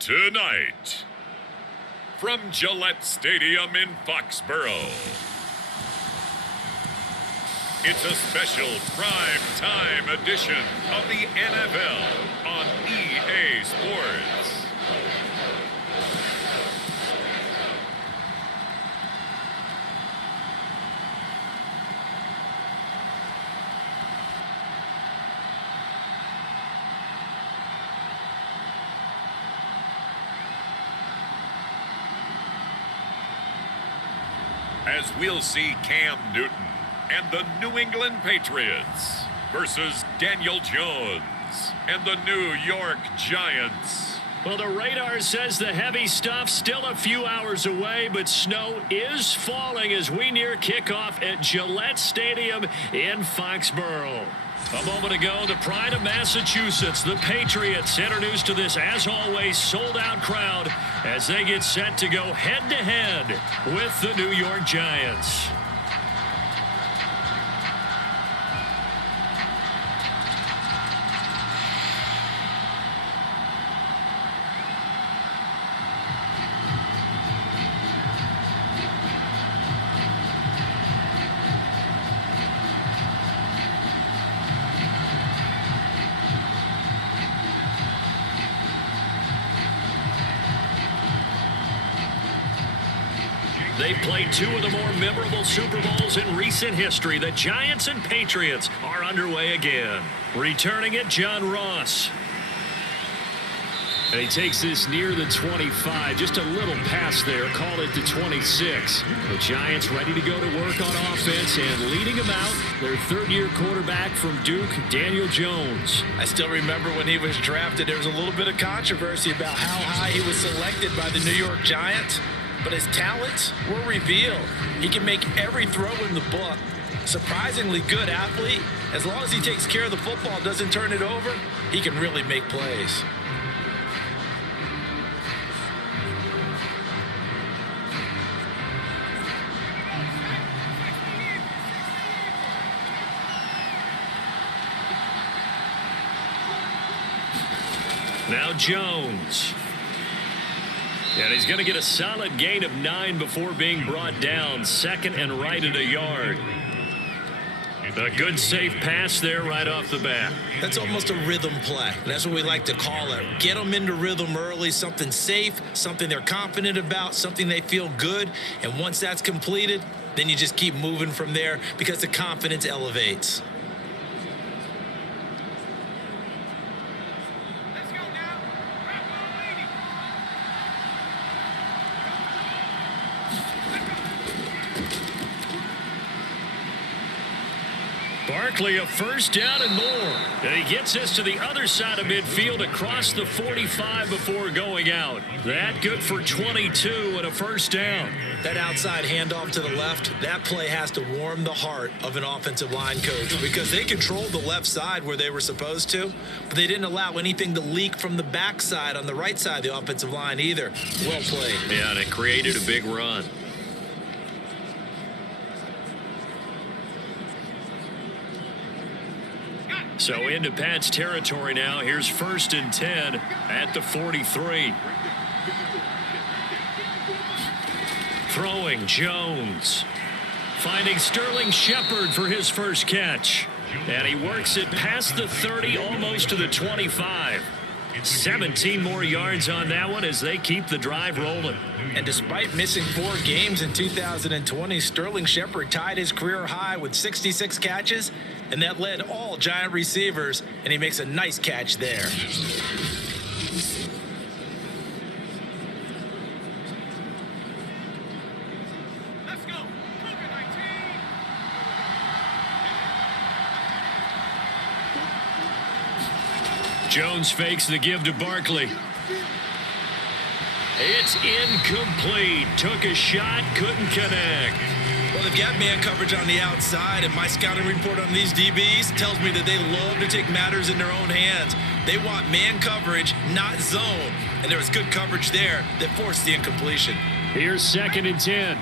Tonight, from Gillette Stadium in Foxborough, it's a special prime-time edition of the NFL on EA Sports. As we'll see Cam Newton and the New England Patriots versus Daniel Jones and the New York Giants. Well, the radar says the heavy stuff's still a few hours away, but snow is falling as we near kickoff at Gillette Stadium in Foxborough. A moment ago, the pride of Massachusetts, the Patriots, introduced to this, as always, sold-out crowd as they get set to go head-to-head with the New York Giants. They've played two of the more memorable Super Bowls in recent history. The Giants and Patriots are underway again. Returning it, John Ross. And he takes this near the 25. Just a little pass there. Call it the 26. The Giants ready to go to work on offense and leading them out, their third-year quarterback from Duke, Daniel Jones. I still remember when he was drafted, there was a little bit of controversy about how high he was selected by the New York Giants. But his talents were revealed. He can make every throw in the book. Surprisingly good athlete. As long as he takes care of the football, doesn't turn it over, he can really make plays. Now Jones. And he's going to get a solid gain of 9 before being brought down. Second and right at a yard. A good safe pass there right off the bat. That's almost a rhythm play. That's what we like to call it. Get them into rhythm early, something safe, something they're confident about, something they feel good. And once that's completed, then you just keep moving from there because the confidence elevates. Barkley, a first down and more. And he gets us to the other side of midfield across the 45 before going out. That good for 22 and a first down. That outside handoff to the left, that play has to warm the heart of an offensive line coach because they controlled the left side where they were supposed to, but they didn't allow anything to leak from the backside on the right side of the offensive line either. Well played. Yeah, and it created a big run. So into Pat's territory now. Here's 1st and 10 at the 43. Throwing Jones. Finding Sterling Shepard for his first catch. And he works it past the 30, almost to the 25. 17 more yards on that one as they keep the drive rolling. And despite missing 4 games in 2020, Sterling Shepard tied his career high with 66 catches, and that led all Giant receivers, and he makes a nice catch there. Let's go. Jones fakes the give to Barkley. It's incomplete. Took a shot, couldn't connect. Well, they've got man coverage on the outside, and my scouting report on these DBs tells me that they love to take matters in their own hands. They want man coverage, not zone. And there was good coverage there that forced the incompletion. Here's 2nd and 10.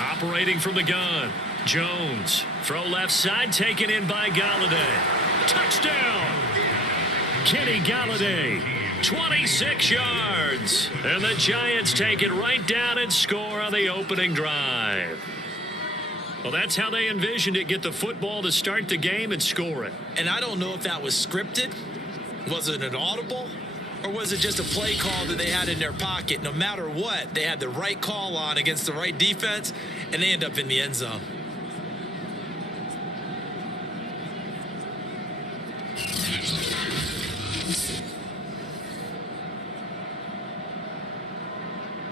Operating from the gun. Jones, throw left side, taken in by Galladay. Touchdown! Kenny Galladay, 26 yards. And the Giants take it right down and score on the opening drive. Well, that's how they envisioned it. Get the football to start the game and score it. And I don't know if that was scripted. Was it an audible? Or was it just a play call that they had in their pocket? No matter what, they had the right call on against the right defense, and they end up in the end zone.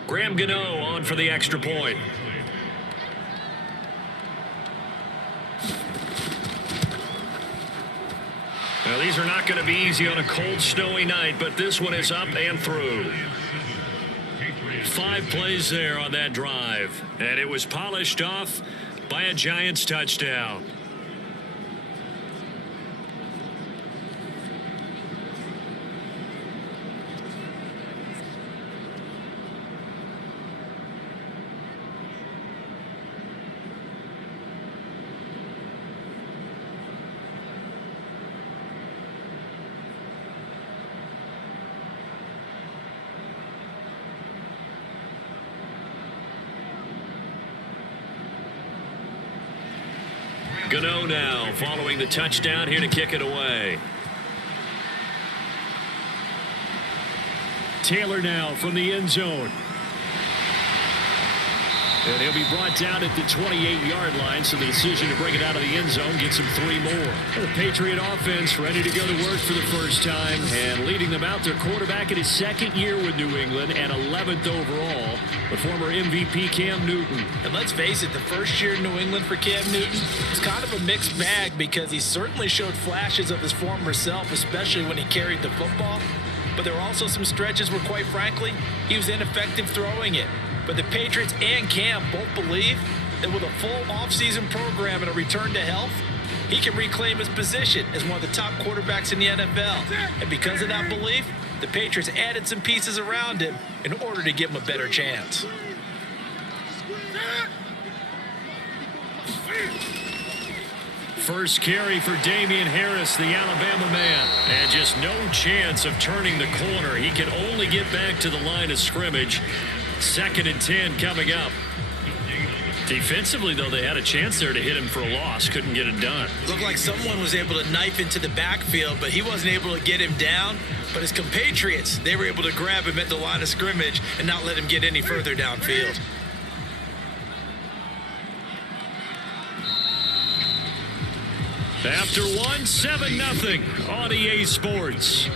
Graham Gano on for the extra point. Now, these are not going to be easy on a cold, snowy night, but this one is up and through. 5 plays there on that drive, and it was polished off by a Giants touchdown. Gano now following the touchdown here to kick it away. Taylor now from the end zone. And he'll be brought down at the 28-yard line, so the decision to bring it out of the end zone gets him 3 more. The Patriot offense ready to go to work for the first time, and leading them out, their quarterback in his 2nd year with New England and 11th overall, the former MVP Cam Newton. And let's face it, the first year in New England for Cam Newton was kind of a mixed bag because he certainly showed flashes of his former self, especially when he carried the football. But there were also some stretches where, quite frankly, he was ineffective throwing it. But the Patriots and Cam both believe that with a full offseason program and a return to health, he can reclaim his position as one of the top quarterbacks in the NFL. And because of that belief, the Patriots added some pieces around him in order to give him a better chance. First carry for Damian Harris, the Alabama man. And just no chance of turning the corner. He can only get back to the line of scrimmage. 2nd and 10 coming up. Defensively, though, they had a chance there to hit him for a loss. Couldn't get it done. Looked like someone was able to knife into the backfield, but he wasn't able to get him down. But his compatriots, they were able to grab him at the line of scrimmage and not let him get any further downfield. After 1, 7-0 on EA Sports.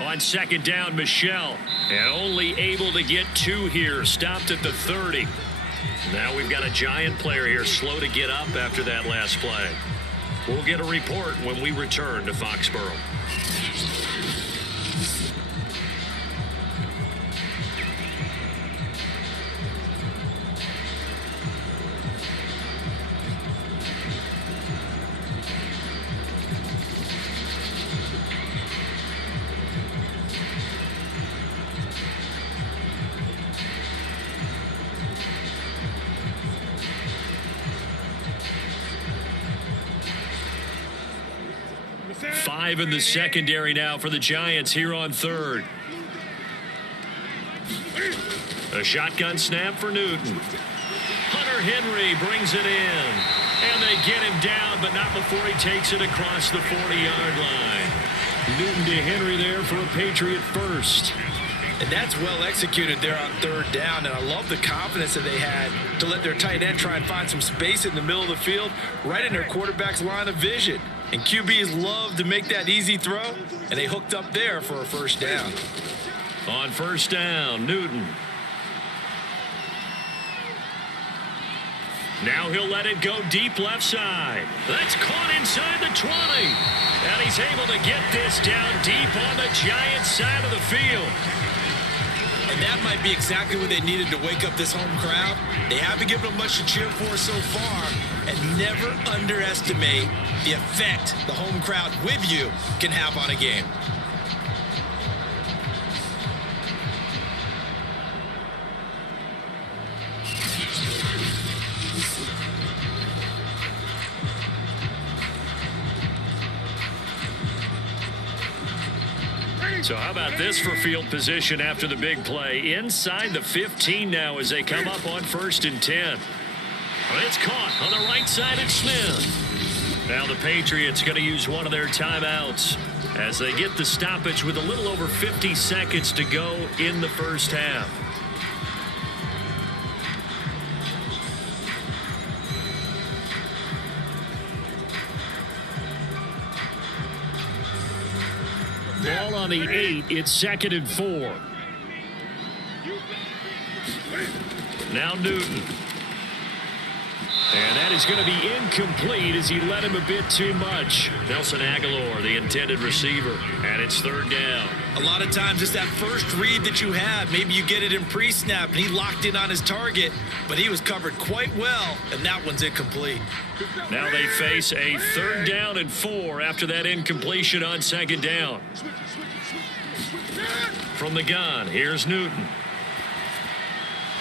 On 2nd down, Michelle, and only able to get 2 here, stopped at the 30. Now we've got a Giant player here slow to get up after that last play. We'll get a report when we return to Foxborough. Five in the secondary now for the Giants here on 3rd. A shotgun snap for Newton. Hunter Henry brings it in. And they get him down, but not before he takes it across the 40-yard line. Newton to Henry there for a Patriot first. And that's well executed there on 3rd down. And I love the confidence that they had to let their tight end try and find some space in the middle of the field, right in their quarterback's line of vision. And QBs love to make that easy throw, and they hooked up there for a first down. On 1st down, Newton. Now he'll let it go deep left side. That's caught inside the 20. And he's able to get this down deep on the Giants side of the field. And that might be exactly what they needed to wake up this home crowd. They haven't given them much to cheer for so far. And never underestimate the effect the home crowd with you can have on a game. So how about this for field position after the big play? Inside the 15 now as they come up on 1st and 10. It's caught on the right side at Smith. Now the Patriots going to use one of their timeouts as they get the stoppage with a little over 50 seconds to go in the first half. Ball on the 8. It's 2nd and 4. Now Newton. And that is going to be incomplete as he led him a bit too much. Nelson Aguilar, the intended receiver. And it's 3rd down. A lot of times it's that first read that you have. Maybe you get it in pre-snap and he locked in on his target, but he was covered quite well, and that one's incomplete. Now they face a 3rd down and 4 after that incompletion on 2nd down. From the gun, here's Newton.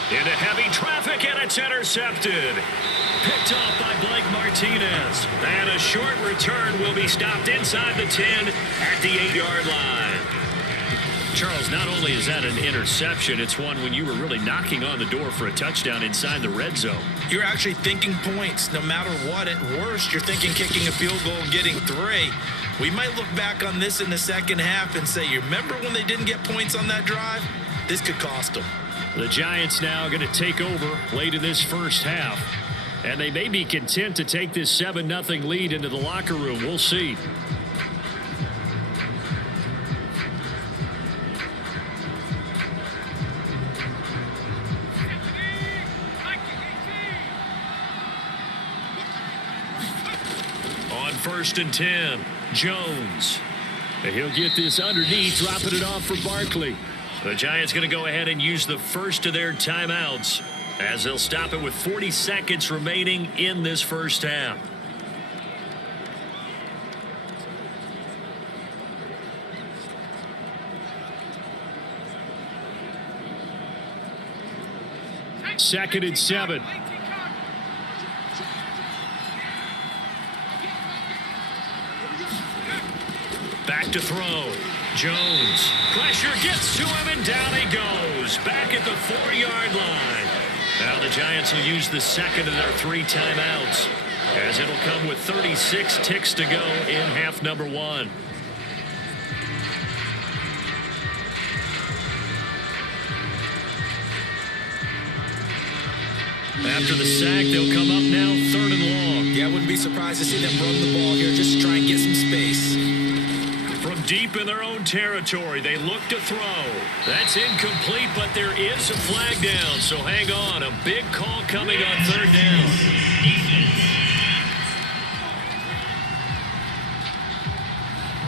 Into heavy traffic, and it's intercepted. Picked off by Blake Martinez. And a short return will be stopped inside the 10 at the 8-yard line. Charles, not only is that an interception, it's one when you were really knocking on the door for a touchdown inside the red zone. You're actually thinking points no matter what. At worst, you're thinking kicking a field goal and getting 3. We might look back on this in the second half and say, you remember when they didn't get points on that drive? This could cost them. The Giants now going to take over late in this first half. And they may be content to take this 7-0 lead into the locker room. We'll see. On 1st and 10, Jones. And he'll get this underneath, dropping it off for Barkley. The Giants going to go ahead and use the first of their timeouts as they'll stop it with 40 seconds remaining in this first half. Second and 7. Back to throw. Jones. Pressure gets to him, and down he goes. Back at the 4-yard line. Now the Giants will use the second of their 3 timeouts, as it'll come with 36 ticks to go in half number 1. After the sack, they'll come up now 3rd and long. Yeah, I wouldn't be surprised to see them run the ball here just to try and get some space. From deep in their own territory, they look to throw. That's incomplete, but there is a flag down, so hang on. A big call coming on 3rd down.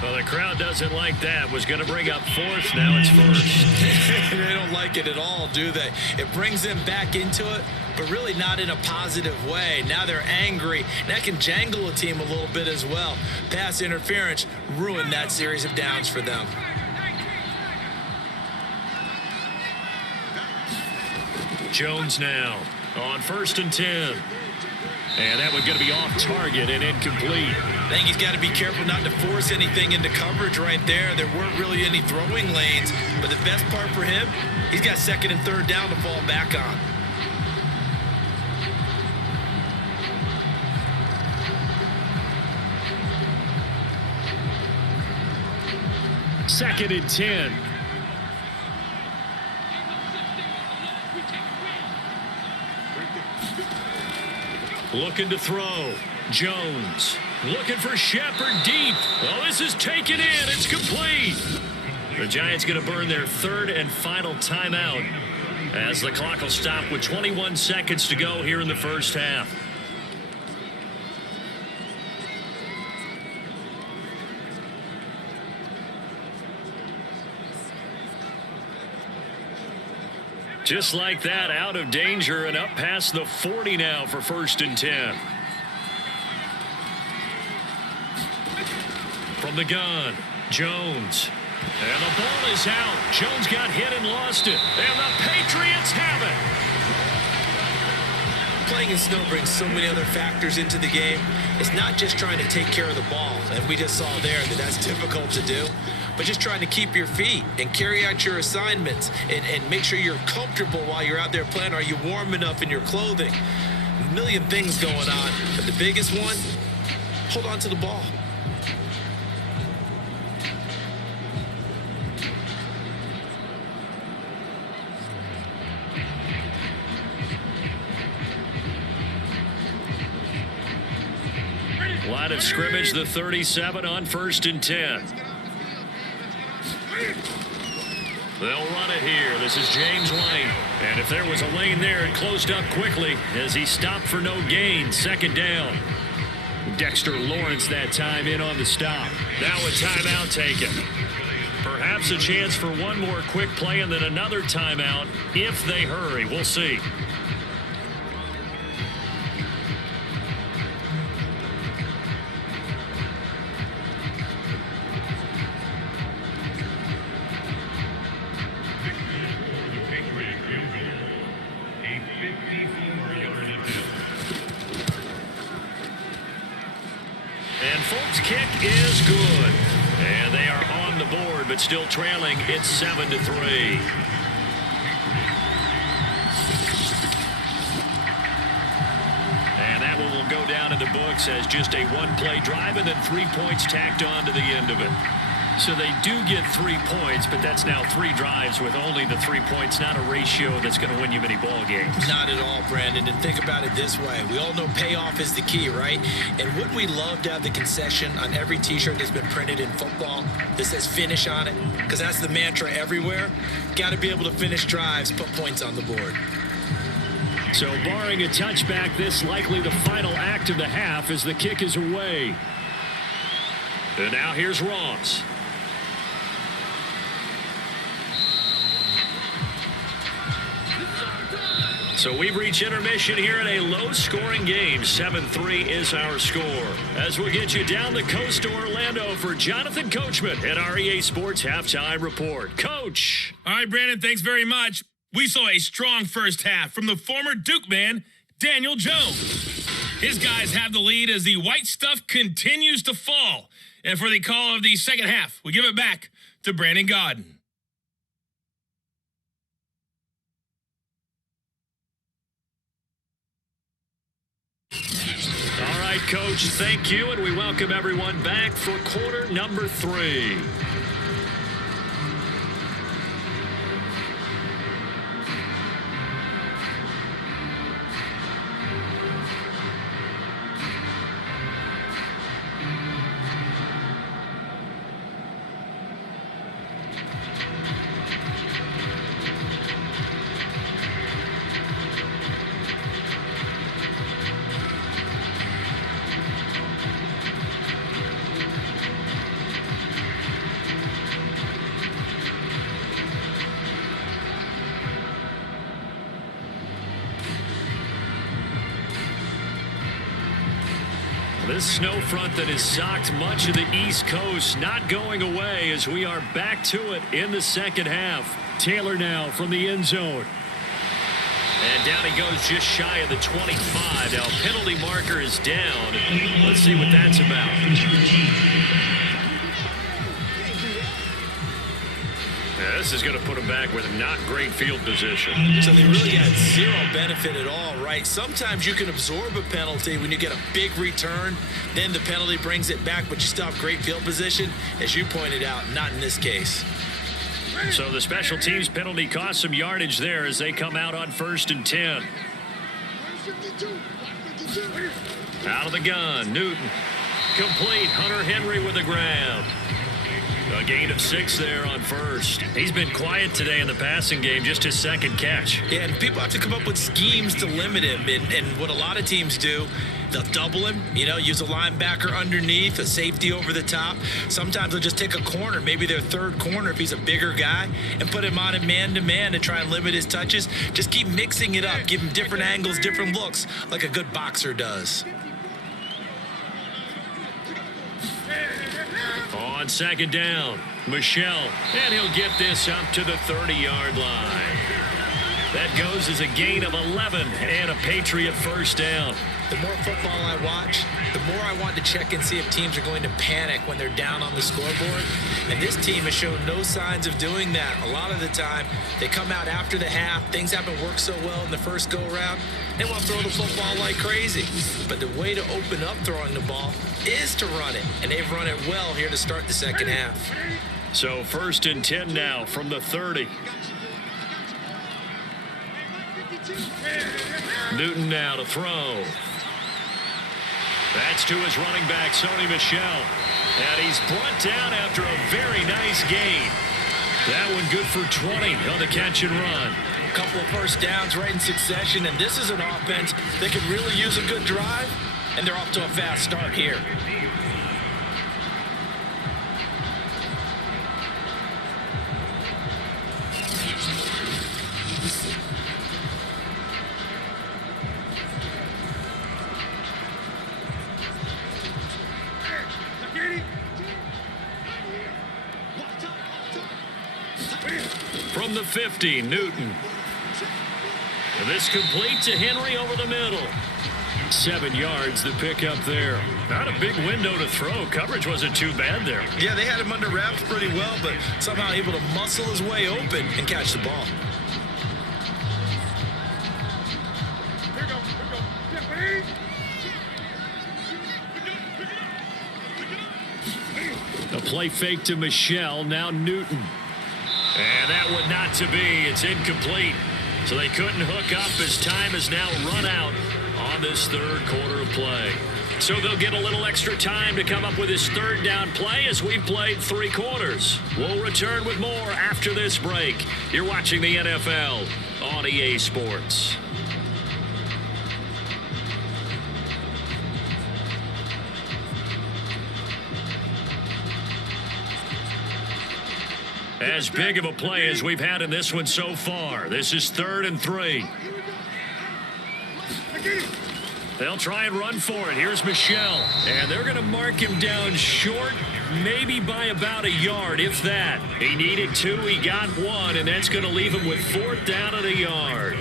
Well, the crowd doesn't like that. Was going to bring up 4th. Now it's 1st. They don't like it at all, do they? It brings them back into it, but really not in a positive way. Now they're angry. And that can jangle a team a little bit as well. Pass interference ruined that series of downs for them. Jones now on 1st and 10. And that one's going to be off target and incomplete. I think he's got to be careful not to force anything into coverage right there. There weren't really any throwing lanes, but the best part for him, he's got 2nd and 3rd down to fall back on. Second and 10. Looking to throw. Jones looking for Shepard deep. Oh, this is taken in. It's complete. The Giants going to burn their 3rd and final timeout as the clock will stop with 21 seconds to go here in the first half. Just like that, out of danger and up past the 40 now for 1st and 10. From the gun, Jones. And the ball is out. Jones got hit and lost it. And the Patriots have it. Playing in snow brings so many other factors into the game. It's not just trying to take care of the ball, and we just saw there that that's difficult to do, but just trying to keep your feet and carry out your assignments and make sure you're comfortable while you're out there playing. Are you warm enough in your clothing? A million things going on, but the biggest one, hold on to the ball. Line of scrimmage, the 37 on 1st and 10. They'll run it here. This is James Lane. And if there was a lane there, it closed up quickly as he stopped for no gain. 2nd down. Dexter Lawrence that time in on the stop. Now a timeout taken. Perhaps a chance for one more quick play and then another timeout if they hurry. We'll see. Kick is good. And they are on the board, but still trailing. It's 7-3. And that one will go down in the books as just a one-play drive and then 3 points tacked on to the end of it. So they do get 3 points, but that's now 3 drives with only the 3 points, not a ratio that's going to win you many ball games. Not at all, Brandon. And think about it this way. We all know payoff is the key, right? And wouldn't we love to have the concession on every T-shirt that's been printed in football that says finish on it? Because that's the mantra everywhere. Got to be able to finish drives, put points on the board. So barring a touchback, this likely the final act of the half as the kick is away. And now here's Ross. So we've reached intermission here in a low-scoring game. 7-3 is our score. As we'll get you down the coast to Orlando for Jonathan Coachman at our EA Sports Halftime Report. Coach. All right, Brandon, thanks very much. We saw a strong first half from the former Duke man, Daniel Jones. His guys have the lead as the white stuff continues to fall. And for the call of the second half, we give it back to Brandon Gaudin. All right, Coach, thank you, and we welcome everyone back for quarter number 3. This snow front that has socked much of the East Coast not going away as we are back to it in the second half. Taylor now from the end zone. And down he goes just shy of the 25. Now penalty marker is down. Let's see what that's about. Yeah, this is going to put him back with not great field position. So they really had zero benefit at all, right? Sometimes you can absorb a penalty when you get a big return. Then the penalty brings it back, but you still have great field position. As you pointed out, not in this case. So the special teams penalty cost some yardage there as they come out on 1st and 10. Out of the gun, Newton. Complete. Hunter Henry with the grab. A gain of 6 there on first. He's been quiet today in the passing game, just his second catch. Yeah, and people have to come up with schemes to limit him. And what a lot of teams do, they'll double him, use a linebacker underneath, a safety over the top. Sometimes they'll just take a corner, maybe their third corner if he's a bigger guy, and put him on a man-to-man to try and limit his touches. Just keep mixing it up, give him different angles, different looks, like a good boxer does. On second down, Michelle, and he'll get this up to the 30-yard line. That goes as a gain of 11 and a Patriot first down. The more football I watch, the more I want to check and see if teams are going to panic when they're down on the scoreboard. And this team has shown no signs of doing that. A lot of the time, they come out after the half. Things haven't worked so well in the first go-around. They want to throw the football like crazy. But the way to open up throwing the ball is to run it. And they've run it well here to start the second half. So 1st and 10 now from the 30. Newton now to throw. That's to his running back, Sony Michel. And he's brought down after a very nice gain. That one good for 20 on the catch and run. A couple of first downs right in succession, and this is an offense that could really use a good drive, and they're off to a fast start here. From the 50, Newton. And this complete to Henry over the middle. 7 yards the pick up there. Not a big window to throw. Coverage wasn't too bad there. Yeah, they had him under wraps pretty well, but somehow able to muscle his way open and catch the ball. A play fake to Michel, now Newton. And that one not to be. It's incomplete. So they couldn't hook up as time has now run out on this third quarter of play. So they'll get a little extra time to come up with his third down play as we've played 3 quarters. We'll return with more after this break. You're watching the NFL on EA Sports. As big of a play as we've had in this one so far. This is 3rd and 3. They'll try and run for it. Here's Michel. And they're going to mark him down short, maybe by about a yard, if that. He needed 2, he got 1, and that's going to leave him with 4th down and a yard.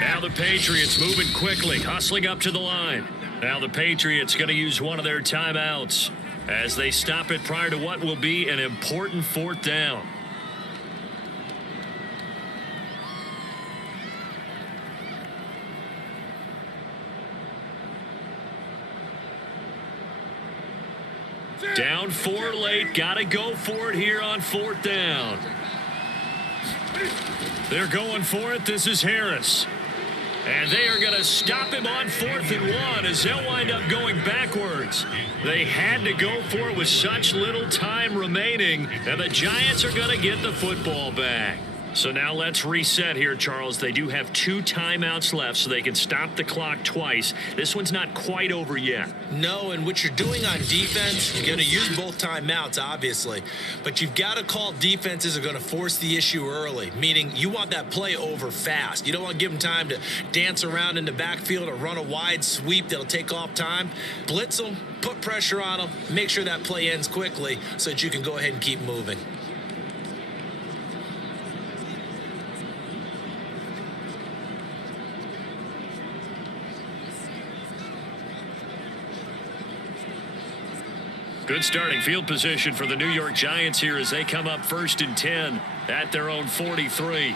Now the Patriots moving quickly, hustling up to the line. Now the Patriots going to use one of their timeouts as they stop it prior to what will be an important 4th down. Down 4 late, got to go for it here on 4th down. They're going for it. This is Harris. And they are going to stop him on 4th and 1 as they'll wind up going backwards. They had to go for it with such little time remaining, and the Giants are going to get the football back. So now let's reset here, Charles. They do have 2 timeouts left, so they can stop the clock twice. This one's not quite over yet. No, and what you're doing on defense, you're going to use both timeouts, obviously. But you've got to call defenses are going to force the issue early, meaning you want that play over fast. You don't want to give them time to dance around in the backfield or run a wide sweep that'll take off time. Blitz them, put pressure on them, make sure that play ends quickly so that you can go ahead and keep moving. Good starting field position for the New York Giants here as they come up 1st and 10 at their own 43.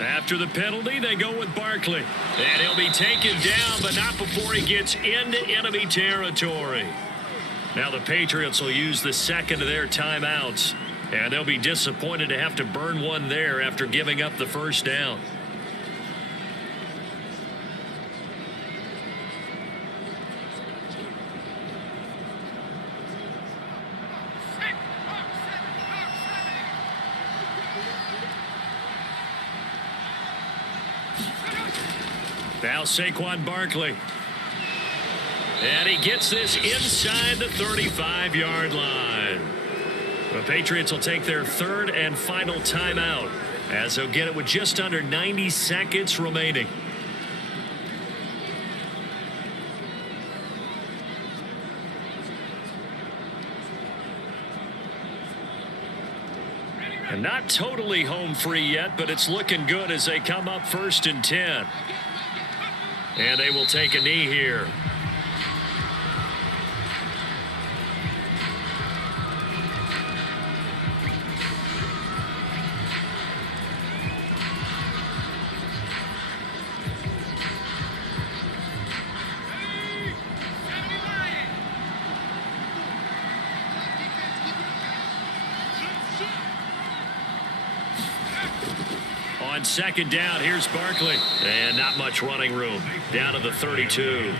After the penalty, they go with Barkley. And he'll be taken down, but not before he gets into enemy territory. Now the Patriots will use the second of their timeouts And they'll be disappointed to have to burn one there after giving up the first down. Now Saquon Barkley. And he gets this inside the 35-yard line. The Patriots will take their third and final timeout as they'll get it with just under 90 seconds remaining. And not totally home free yet, but it's looking good as they come up 1st and 10. And they will take a knee here. On 2nd down, here's Barkley. And not much running room. Down to the 32.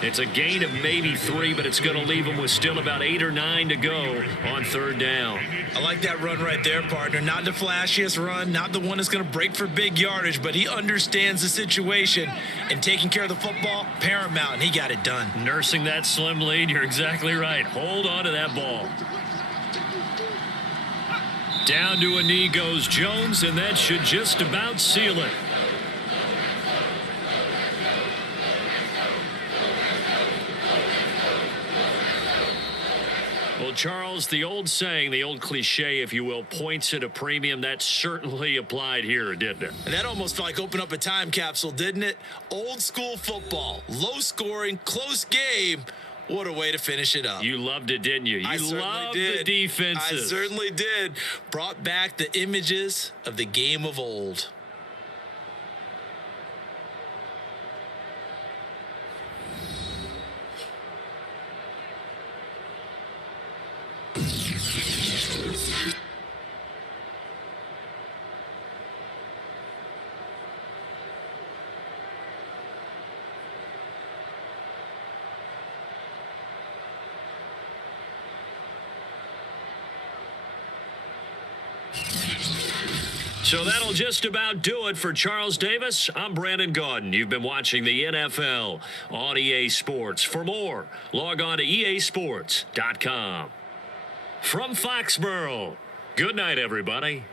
It's a gain of maybe 3, but it's going to leave them with still about 8 or 9 to go on 3rd down. I like that run right there, partner. Not the flashiest run, not the one that's going to break for big yardage, but he understands the situation, and taking care of the football, paramount, and he got it done. Nursing that slim lead, you're exactly right. Hold on to that ball. Down to a knee goes Jones, and that should just about seal it. Well, Charles, the old saying, the old cliche, if you will, points at a premium, that certainly applied here, didn't it? And that almost felt like open up a time capsule, didn't it? Old school football, low scoring, close game. What a way to finish it up. You loved it, didn't you? You loved the defenses. I certainly did. Brought back the images of the game of old. So that'll just about do it for Charles Davis. I'm Brandon Gaudin. You've been watching the NFL on EA Sports. For more, log on to easports.com. From Foxborough, good night, everybody.